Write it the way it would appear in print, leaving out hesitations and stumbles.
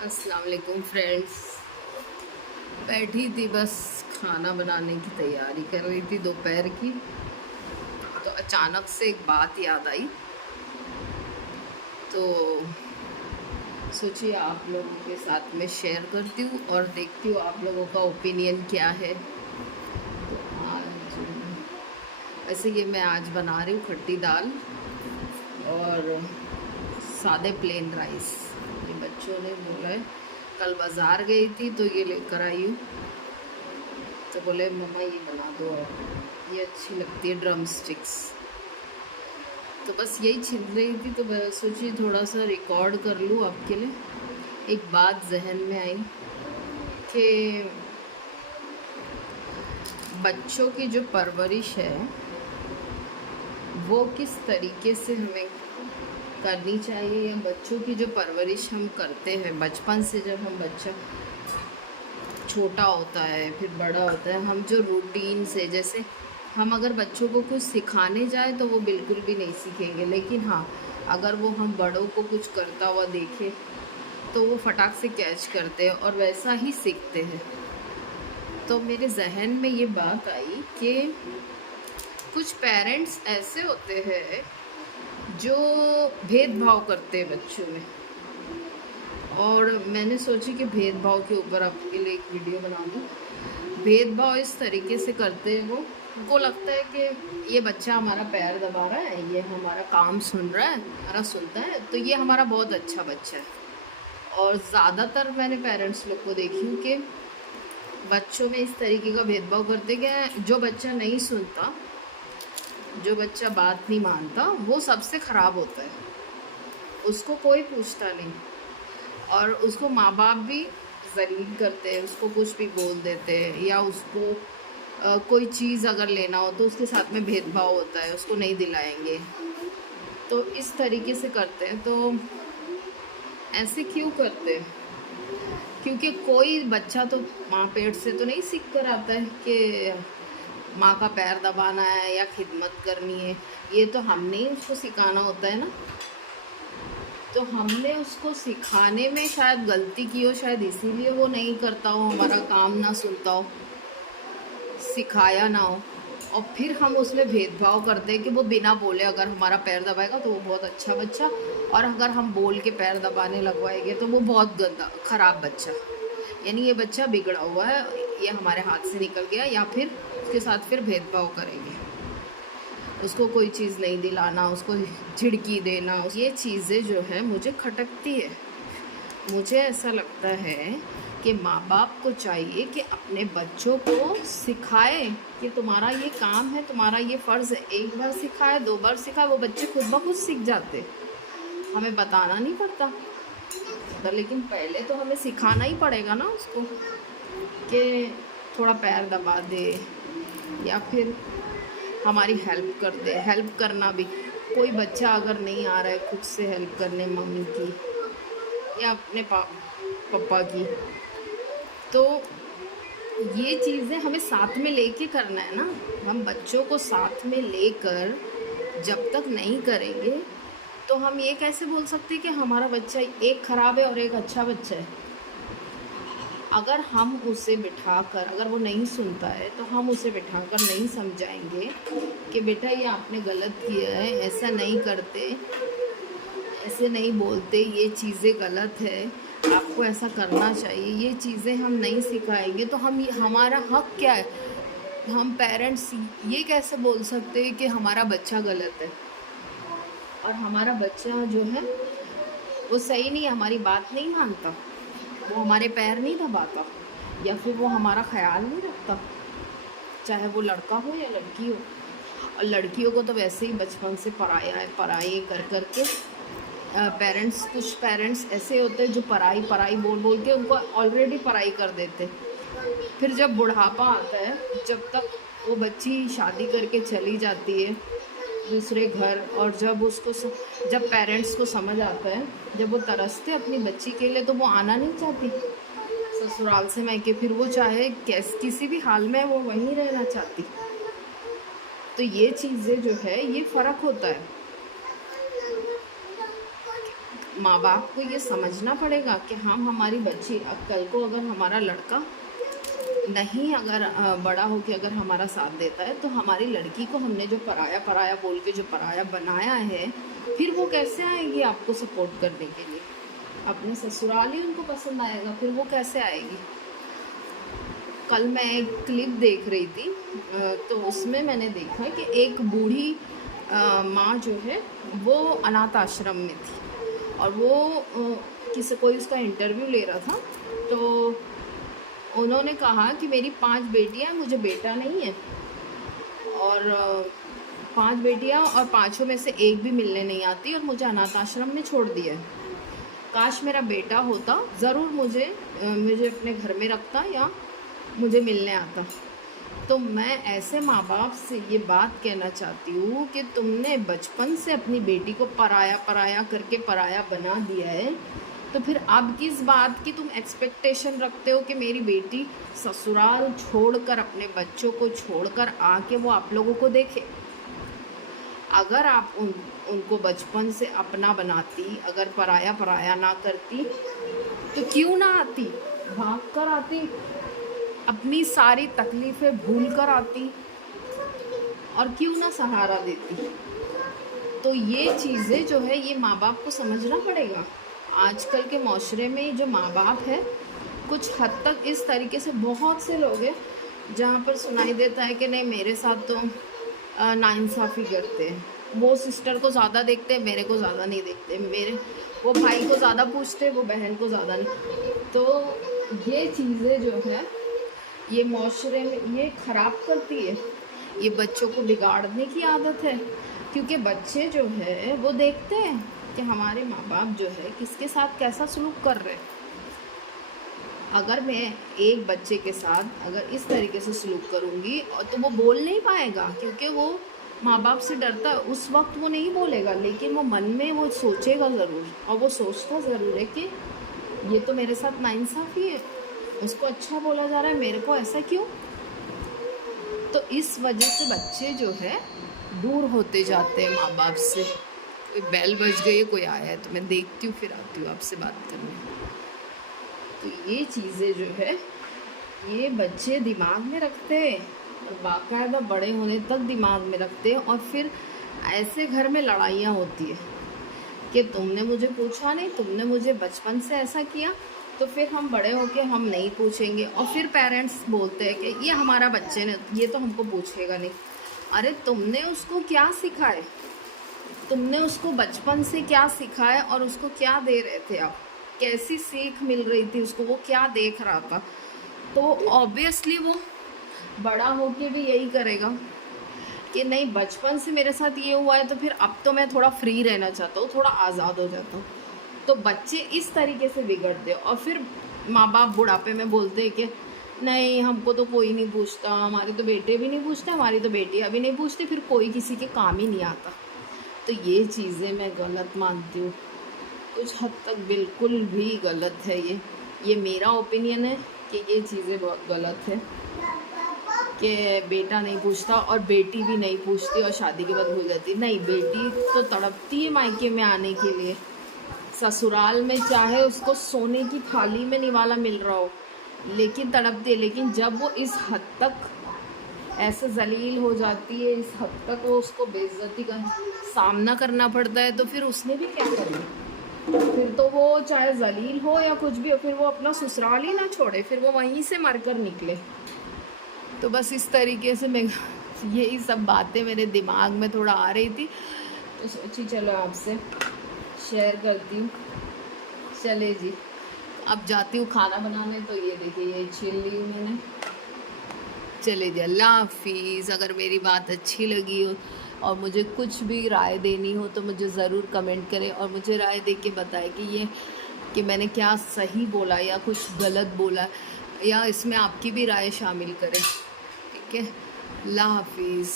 अस्सलाम वालेकुम फ्रेंड्स। बैठी थी बस खाना बनाने की तैयारी कर रही थी दोपहर की। तो अचानक से एक बात याद आई, तो सोचिए आप लोगों के साथ में शेयर करती हूँ और देखती हूँ आप लोगों का ओपिनियन क्या है। तो आज ऐसे ये मैं आज बना रही हूँ खट्टी दाल और सादे प्लेन राइस। ये बच्चों ने बोला है, कल बाज़ार गई थी तो ये लेकर आई हूँ, तो बोले मम्मा ये बना दो, और ये अच्छी लगती है ड्रम स्टिक्स। तो बस यही छिल रही थी तो मैं सोची थोड़ा सा रिकॉर्ड कर लूँ आपके लिए। एक बात जहन में आई कि बच्चों की जो परवरिश है वो किस तरीके से हमें करनी चाहिए, या बच्चों की जो परवरिश हम करते हैं बचपन से, जब हम बच्चा छोटा होता है फिर बड़ा होता है, हम जो रूटीन से, जैसे हम अगर बच्चों को कुछ सिखाने जाए तो वो बिल्कुल भी नहीं सीखेंगे, लेकिन हाँ अगर वो हम बड़ों को कुछ करता हुआ देखें तो वो फटाक से कैच करते हैं और वैसा ही सीखते हैं। तो मेरे जहन में ये बात आई कि कुछ पेरेंट्स ऐसे होते हैं जो भेदभाव करते हैं बच्चों में, और मैंने सोची कि भेदभाव के ऊपर आपके लिए एक वीडियो बना दूँ। भेदभाव इस तरीके से करते हैं वो, उनको लगता है कि ये बच्चा हमारा पैर दबा रहा है, ये हमारा काम सुन रहा है, हमारा सुनता है, तो ये हमारा बहुत अच्छा बच्चा है। और ज़्यादातर मैंने पेरेंट्स लोग को देखी हूँ कि बच्चों में इस तरीके का भेदभाव करते कि जो बच्चा नहीं सुनता, जो बच्चा बात नहीं मानता, वो सबसे ख़राब होता है, उसको कोई पूछता नहीं, और उसको माँ बाप भी ज़लील करते हैं, उसको कुछ भी बोल देते हैं, या उसको कोई चीज़ अगर लेना हो तो उसके साथ में भेदभाव होता है, उसको नहीं दिलाएंगे। तो इस तरीके से करते हैं। तो ऐसे क्यों करते हैं? क्योंकि कोई बच्चा तो माँ पेट से तो नहीं सीख कर आता है कि माँ का पैर दबाना है या खिदमत करनी है, ये तो हमने ही उसको सिखाना होता है ना। तो हमने उसको सिखाने में शायद गलती की हो, शायद इसीलिए वो नहीं करता हो, हमारा काम ना सुनता हो, सिखाया ना हो, और फिर हम उसमें भेदभाव करते हैं कि वो बिना बोले अगर हमारा पैर दबाएगा तो वो बहुत अच्छा बच्चा, और अगर हम बोल के पैर दबाने लगवाएंगे तो वो बहुत गंदा ख़राब बच्चा, यानी ये बच्चा बिगड़ा हुआ है, ये हमारे हाथ से निकल गया, या फिर उसके साथ फिर भेदभाव करेंगे, उसको कोई चीज़ नहीं दिलाना, उसको झिड़की देना। ये चीज़ें जो है मुझे खटकती है। मुझे ऐसा लगता है कि माँ बाप को चाहिए कि अपने बच्चों को सिखाए कि तुम्हारा ये काम है, तुम्हारा ये फ़र्ज़ है। एक बार सिखाए, दो बार सिखाए, वो बच्चे खुद ब खुद सीख जाते, हमें बताना नहीं पड़ता। तो लेकिन पहले तो हमें सिखाना ही पड़ेगा ना उसको कि थोड़ा पैर दबा दे, या फिर हमारी हेल्प कर दे। हेल्प करना भी, कोई बच्चा अगर नहीं आ रहा है खुद से हेल्प करने मम्मी की या अपने पापा की, तो ये चीज़ें हमें साथ में लेके करना है ना। हम बच्चों को साथ में लेकर जब तक नहीं करेंगे तो हम ये कैसे बोल सकते हैं कि हमारा बच्चा एक ख़राब है और एक अच्छा बच्चा है। अगर हम उसे बिठाकर, अगर वो नहीं सुनता है तो हम उसे बिठाकर नहीं समझाएंगे कि बेटा ये आपने गलत किया है, ऐसा नहीं करते, ऐसे नहीं बोलते, ये चीज़ें गलत है, आपको ऐसा करना चाहिए, ये चीज़ें हम नहीं सिखाएंगे तो हम, हमारा हक क्या है? हम पेरेंट्स ये कैसे बोल सकते हैं कि हमारा बच्चा गलत है और हमारा बच्चा जो है वो सही नहीं, हमारी बात नहीं मानता, वो हमारे पैर नहीं दबाता, या फिर वो हमारा ख्याल नहीं रखता, चाहे वो लड़का हो या लड़की हो। और लड़कियों को तो वैसे ही बचपन से पराया है, पराई कर कर के पेरेंट्स, कुछ पेरेंट्स ऐसे होते हैं जो पराई पराई बोल बोल के उनको ऑलरेडी पराई कर देते। फिर जब बुढ़ापा आता है, जब तक वो बच्ची शादी करके चली जाती है दूसरे घर, और जब उसको जब पेरेंट्स को समझ आता है, जब वो तरसते अपनी बच्ची के लिए, तो वो आना नहीं चाहती ससुराल से मायके, फिर वो चाहे किसी भी हाल में वो वहीं रहना चाहती। तो ये चीज़ें जो है, ये फ़र्क होता है। माँ बाप को ये समझना पड़ेगा कि हम हमारी बच्ची, अब कल को अगर हमारा लड़का नहीं, अगर बड़ा होके अगर हमारा साथ देता है, तो हमारी लड़की को हमने जो पराया पराया बोल के जो पराया बनाया है, फिर वो कैसे आएगी आपको सपोर्ट करने के लिए? अपने ससुराल ही उनको पसंद आएगा, फिर वो कैसे आएगी? कल मैं एक क्लिप देख रही थी, तो उसमें मैंने देखा कि एक बूढ़ी माँ जो है वो अनाथ आश्रम में थी, और वो किसी कोई उसका इंटरव्यू ले रहा था, तो उन्होंने कहा कि मेरी 5 बेटियां, मुझे बेटा नहीं है, और 5 बेटियां और 5 में से एक भी मिलने नहीं आती, और मुझे अनाथ आश्रम में छोड़ दिया है। काश मेरा बेटा होता, ज़रूर मुझे अपने घर में रखता या मुझे मिलने आता। तो मैं ऐसे माँ बाप से ये बात कहना चाहती हूँ कि तुमने बचपन से अपनी बेटी को पराया पराया करके पराया बना दिया है, तो फिर अब किस बात की तुम एक्सपेक्टेशन रखते हो कि मेरी बेटी ससुराल छोड़कर, अपने बच्चों को छोड़कर आके वो आप लोगों को देखे? अगर आप उनको बचपन से अपना बनाती, अगर पराया पराया ना करती, तो क्यों ना आती, भाग कर आती, अपनी सारी तकलीफ़ें भूल कर आती, और क्यों ना सहारा देती? तो ये चीज़ें जो है, ये माँ बाप को समझना पड़ेगा। आजकल के माशरे में जो माँ बाप है, कुछ हद तक इस तरीके से बहुत से लोग हैं जहाँ पर सुनाई देता है कि नहीं, मेरे साथ तो नाइंसाफ़ी करते हैं, वो सिस्टर को ज़्यादा देखते हैं, मेरे को ज़्यादा नहीं देखते, मेरे वो भाई को ज़्यादा पूछते, वो बहन को ज़्यादा नहीं। तो ये चीज़ें जो है, ये माशरे में ये ख़राब करती है, ये बच्चों को बिगाड़ने की आदत है, क्योंकि बच्चे जो है वो देखते हैं कि हमारे माँ बाप जो है किसके साथ कैसा सलूक कर रहे हैं। अगर मैं एक बच्चे के साथ अगर इस तरीके से सलूक करूँगी, तो वो बोल नहीं पाएगा, क्योंकि वो माँ बाप से डरता है। उस वक्त वो नहीं बोलेगा, लेकिन वो मन में वो सोचेगा ज़रूर, और वो सोचता ज़रूर है कि ये तो मेरे साथ नाइंसाफ़ी है, उसको अच्छा बोला जा रहा है, मेरे को ऐसा क्यों? तो इस वजह से बच्चे जो है दूर होते जाते हैं माँ बाप से। कोई बेल बज गई है, कोई आया है, तो मैं देखती हूँ, फिर आती हूँ आपसे बात करने। तो ये चीज़ें जो है, ये बच्चे दिमाग में रखते हैं, और बाकायदा बड़े होने तक दिमाग में रखते हैं, और फिर ऐसे घर में लड़ाइयाँ होती है कि तुमने मुझे पूछा नहीं, तुमने मुझे बचपन से ऐसा किया, तो फिर हम बड़े होके हम नहीं पूछेंगे, और फिर पेरेंट्स बोलते हैं कि ये हमारा बच्चे ने, ये तो हमको पूछेगा नहीं। अरे तुमने उसको क्या सिखाए, तुमने उसको बचपन से क्या सिखाया, और उसको क्या दे रहे थे आप, कैसी सीख मिल रही थी उसको, वो क्या देख रहा था? तो ऑब्वियसली वो बड़ा होके भी यही करेगा कि नहीं, बचपन से मेरे साथ ये हुआ है, तो फिर अब तो मैं थोड़ा फ्री रहना चाहता हूँ, थोड़ा आज़ाद हो जाता हूँ। तो बच्चे इस तरीके से बिगड़ते, और फिर माँ बाप बुढ़ापे में बोलते हैं कि नहीं, हमको तो कोई नहीं पूछता, हमारे तो बेटे भी नहीं पूछते, हमारी तो बेटियाँ भी नहीं पूछती, फिर कोई किसी के काम ही नहीं आता। तो ये चीज़ें मैं गलत मानती हूँ, कुछ हद तक बिल्कुल भी गलत है। ये मेरा ओपिनियन है कि ये चीज़ें बहुत गलत है कि बेटा नहीं पूछता और बेटी भी नहीं पूछती और शादी के बाद भूल जाती। नहीं, बेटी तो तड़पती है मायके में आने के लिए, ससुराल में चाहे उसको सोने की थाली में निवाला मिल रहा हो, लेकिन तड़पती है। लेकिन जब वो इस हद तक ऐसे जलील हो जाती है, इस हद तक वो उसको बेइज्जती का सामना करना पड़ता है, तो फिर उसने भी क्या करना? फिर तो वो चाहे जलील हो या कुछ भी हो, फिर वो अपना ससुराल ही ना छोड़े, फिर वो वहीं से मरकर निकले। तो बस इस तरीके से मैं यही सब बातें मेरे दिमाग में थोड़ा आ रही थी, तो सोची चलो आपसे शेयर करती हूँ। चले जी, अब जाती हूँ खाना बनाने। तो ये देखिए, ये छील ली हूँ मैंने। चले जी, अल्लाह हाफिज़। अगर मेरी बात अच्छी लगी हो और मुझे कुछ भी राय देनी हो तो मुझे ज़रूर कमेंट करें, और मुझे राय दे के बताएं कि मैंने क्या सही बोला या कुछ गलत बोला, या इसमें आपकी भी राय शामिल करें। ठीक है, अल्लाह हाफिज़।